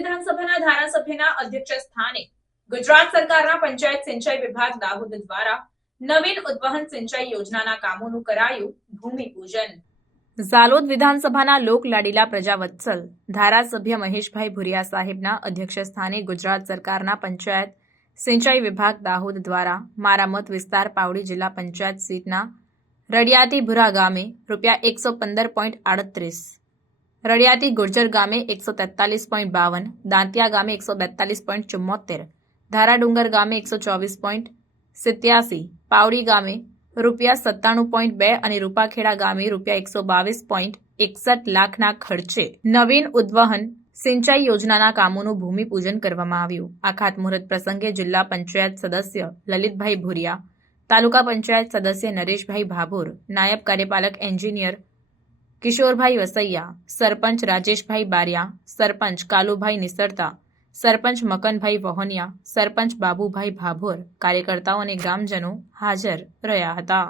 ધારાસભ્યના અધ્યક્ષ સ્થાને ગુજરાત સરકારના પંચાયત સિંચાઈ વિભાગ દાહોદ દ્વારા નવીન ઉદ્વહન સિંચાઈ યોજનાના કામોનું કરાયું ભૂમિપૂજન ઝાલોદ વિધાનસભાના લોકલાડીલા પ્રજાવત્સલ ધારાસભ્ય મહેશભાઈ ભુરિયા સાહેબના અધ્યક્ષ સ્થાને ગુજરાત સરકારના પંચાયત સિંચાઈ વિભાગ દાહોદ દ્વારા મારા મત વિસ્તાર પાવડી જિલ્લા પંચાયત સીટના રડિયાતી ભુરા ગામે રૂપિયા એકસો પંદર પોઈન્ટ આડત્રીસ રડિયાતી ગુર્જર ગામે એકસો તેતાલીસ પોઈન્ટ બાવન, દાંતિયા ગામે એકસો બેતાલીસ પોઈન્ટ ચુમ્મોતેર, ધારાડુંગર ગામે એકસો ચોવીસ પોઈન્ટ સિત્યાસી, પાવડી ગામે રૂપિયા સત્તાણું પોઈન્ટ બે અને રૂપાખેડા ગામે રૂપિયા એકસો બાવીસ પોઈન્ટ એકસઠ લાખના ખર્ચે નવીન ઉદ્વહન સિંચાઈ યોજનાના કામોનું ભૂમિપૂજન કરવામાં આવ્યું. આ ખાતમુહૂર્ત પ્રસંગે જિલ્લા પંચાયત સદસ્ય લલિતભાઈ ભુરિયા, તાલુકા પંચાયત સદસ્ય નરેશભાઈ ભાભોર, નાયબ કાર્યપાલક એન્જિનિયર કિશોરભાઈ વસૈયા, સરપંચ રાજેશભાઈ બારિયા, સરપંચ કાલુભાઈ નિસરતા, સરપંચ મકનભાઈ વહોનિયા, સરપંચ બાબુભાઈ ભાભોર, કાર્યકર્તાઓ અને ગ્રામજનો હાજર રહ્યા હતા.